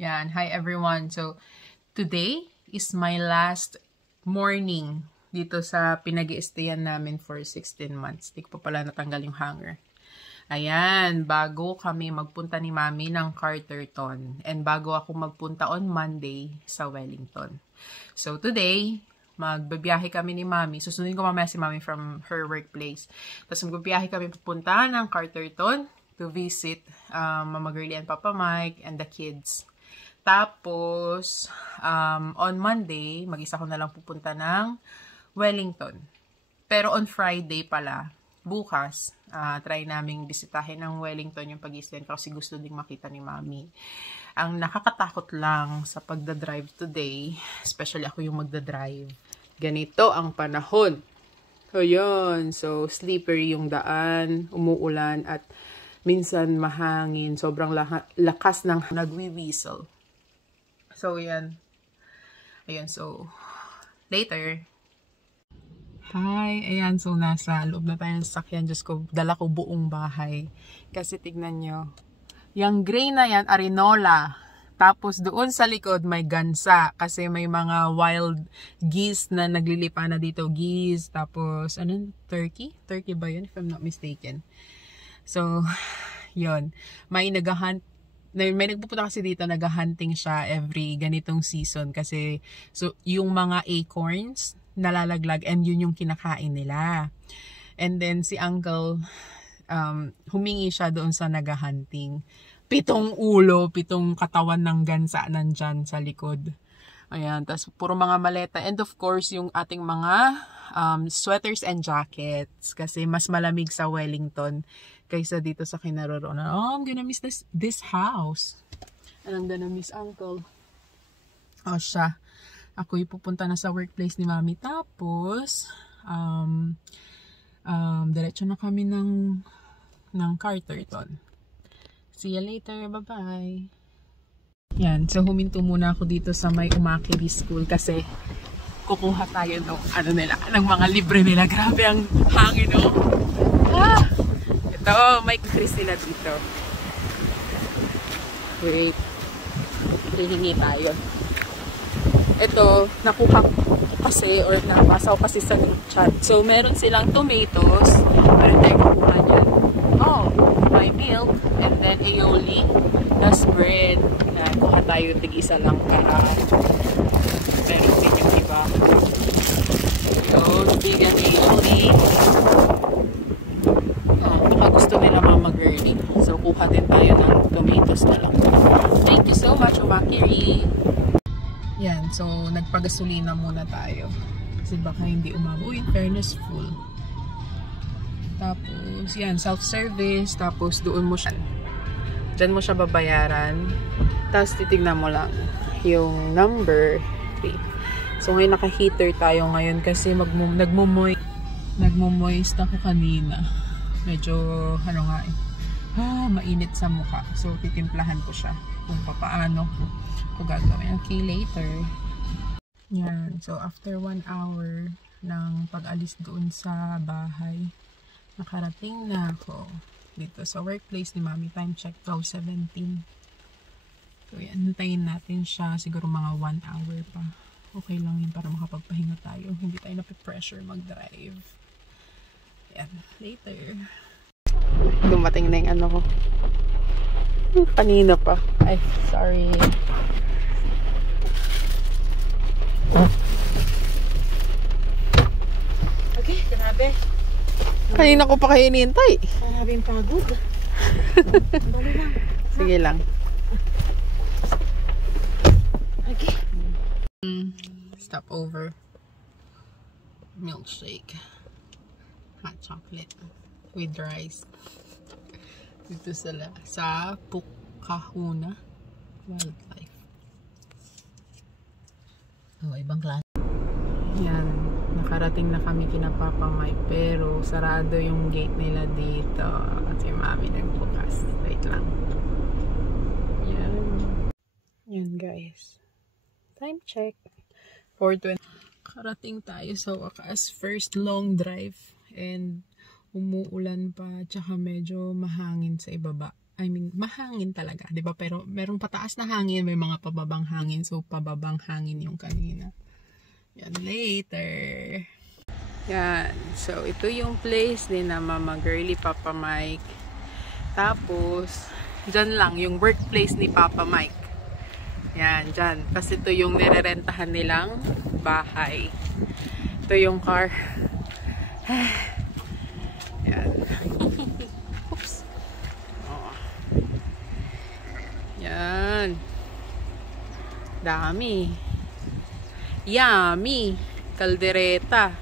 Yan. Hi everyone. So, today is my last morning dito sa pinag-i-stayan namin for 16 months. Di ko pa pala natanggal yung hanger. Ayan, bago kami magpunta ni Mami ng Carterton. And bago ako magpunta on Monday sa Wellington. So, today, magbabiyahe kami ni Mami. Susundin ko mamaya si Mami from her workplace. Tapos magbabiyahe kami pupunta ng Carterton to visit Mama Girlie and Papa Mike and the kids. Tapos, on Monday, mag-isa ko na lang pupunta ng Wellington. Pero on Friday pala, bukas, try naming bisitahin ng Wellington yung pag-i-stand kasi gusto ding makita ni Mami. Ang nakakatakot lang sa pagdadrive today, especially ako yung magdadrive, ganito ang panahon. So, yun. So, slippery yung daan, umuulan, at minsan mahangin. Sobrang lakas ng nagwi-whistle. So, yan. Ayan, so, later. Hi, ayan, so nasa loob na tayo ng sasakyan. Diyos ko, dala ko buong bahay. Kasi tignan nyo, yung gray na yan, arenola. Tapos doon sa likod may gansa. Kasi may mga wild geese na naglilipa na dito. Geese, tapos, turkey? Turkey ba yun, if I'm not mistaken? So, yun. May nagpupunta kasi dito, nag-hunting siya every ganitong season kasi so yung mga acorns nalalaglag and yun yung kinakain nila. And then si Uncle humingi siya doon sa nag-hunting. 7 ulo, 7 katawan ng gansa nandyan sa likod. Ayan, tas puro mga maleta and of course yung ating mga sweaters and jackets kasi mas malamig sa Wellington kaysa dito sa kinaroroonan. Oh, I'm gonna miss this house. And I'm gonna miss Uncle. Oh, siya. Ako'y pupunta na sa workplace ni Mami. Tapos, diretso na kami ng Carterton. See you later. Bye-bye. Yan. So, huminto muna ako dito sa may Umakili School kasi kukuha tayo ng mga libre nila. Grabe ang hangin, no? Ah! Ito, may Chris nila dito. Wait. Hihingi tayo. Ito, nakuha ko kasi, or nabasa ko kasi sa chat. So, meron silang tomatoes. Meron tayo kukuha dyan. Oh, my milk. And then, aioli. That's bread. Kuha tayo, tig-isa lang karaan. Meron din yung iba. Yun, vegan aioli. Baka gusto nila Mama Girlie. So, kuha din tayo ng tomatoes na lang. Thank you so much, Umakiri. Yan, so, nagpagasolina muna tayo. Kasi baka hindi umabo. In fairness, full. Tapos, yan, self-service. Tapos, doon mo siya. Diyan mo siya babayaran. Tapos, titignan mo lang yung number 3. So, ngayon naka-heater tayo ngayon kasi nagmo-moist ako kanina. Medyo, mainit sa mukha. So, titimplahan ko siya kung paano ko gagawin. Okay, later. Yan. So, after 1 hour ng pag-alis doon sa bahay, nakarating na ako dito sa workplace ni Mami. Time check, 12:17. So, yan. Hintayin natin siya. Siguro mga 1 hour pa. Okay lang yun para makapagpahinga tayo. Hindi tayo napipressure mag-drive. Yan. Later. Dumating na yung ano ko. Kanina pa. Ay, sorry. Okay, grabe. Kanina ko pa kayo hinihintay. Grabe yung pagod. Dali lang. Sige lang. Okay. Stop over. Milkshake. Hot chocolate. With rice. Dito sa Pukahuna Wildlife. Oh, ibang klase. Yan. Nakarating na kami kina Papa Mike pero sarado yung gate nila dito. Kasi Mami nagbukas. Wait lang. Yan. Yan guys. Time check. 4:20. Karating tayo sa wakas. First long drive. And umuulan pa. Tsaka medyo mahangin sa ibaba. I mean, mahangin talaga, 'di ba? Pero merong pataas na hangin, may mga pababang hangin. So, pababang hangin yung kanina. Yan, later. Yan. So, ito yung place din na Mama Girly, Papa Mike. Tapos, dyan lang, yung workplace ni Papa Mike. Yan, dyan. Kasi ito yung nirerentahan nilang bahay. Ito yung car. Yan. Oops. Oh. Yan. Dami. Yummy. Kaldereta.